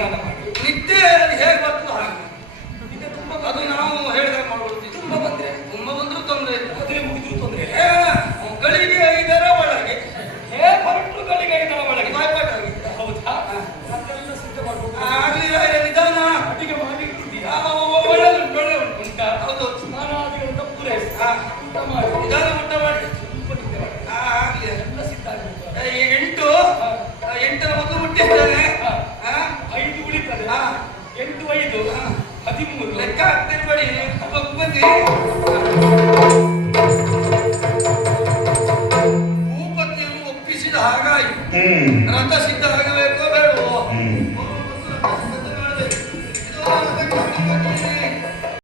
ಧ್ಯಾನ ಮಾಡಿ. ನಿದ್ದೆ ಅದು ಹೇಗೆ ಬರ್ತದೆ ಹಾಗೆ. ಅದು ನಾವು ಹೇಳಿದಾಗ ಮಾಡ್ಬೋದು. ತುಂಬ ಬಂದ್ರೆ ತೊಂದರೆ ಇಲ್ಲ. ಮದುವೆ ಮುಗಿದ್ರು ತೊಂದರೆ. ಗಳಿಗೆ 5ರ ಒಳಗೆ ಹೊರಟು ಗಳಿಗೆ 5ರ ಒಳಗೆ ಬಾಯ್ಪಾಟ್ ಆಗಿತ್ತು. ಹೌದಾ? ಅದೆಲ್ಲ ಸಿದ್ಧ ಮಾಡ್ಬೇಕು. ಆಗ್ಲಿಲ್ಲ ನಿಧಾನ ಅಡಿಗೆ ಮಾಡಿ ಇಟ್ಟಿದ್ದೀಯಾ? ಒಳ್ಳೆದುಂಟು ಉಂಟಾ? ಹೌದು. ಸ್ನಾನಾದಿಗಳನ್ನು ಪೂರೈಸಿ ಊಟ ಮಾಡಿ ನಿಧಾನ ಊಟ ಮಾಡಿ ಸ್ವಲ್ಪ ನಿದ್ದೆ ಮಾಡಿ. ಆಗ್ಲಿ ಎಲ್ಲ ಸಿದ್ಧ ಆಗ್ಬೇಕು. 8ರ ಮೊದಲು ಮುಟ್ಟಿಸ್ತೇನೆ. 5 ಉಳಿತದೆ. 8 5 13 ಲೆಕ್ಕ ಹಾಕ್ತಿರ್ಬೇಡಿ. ಬಂದಿ ಭೂಪತಿಯನ್ನು ಒಪ್ಪಿಸಿದ ಹಾಗಾಯಿ ರಥ ಸಿದ್ಧ ಆಗಬೇಕೋ ಬೇಡವೋ?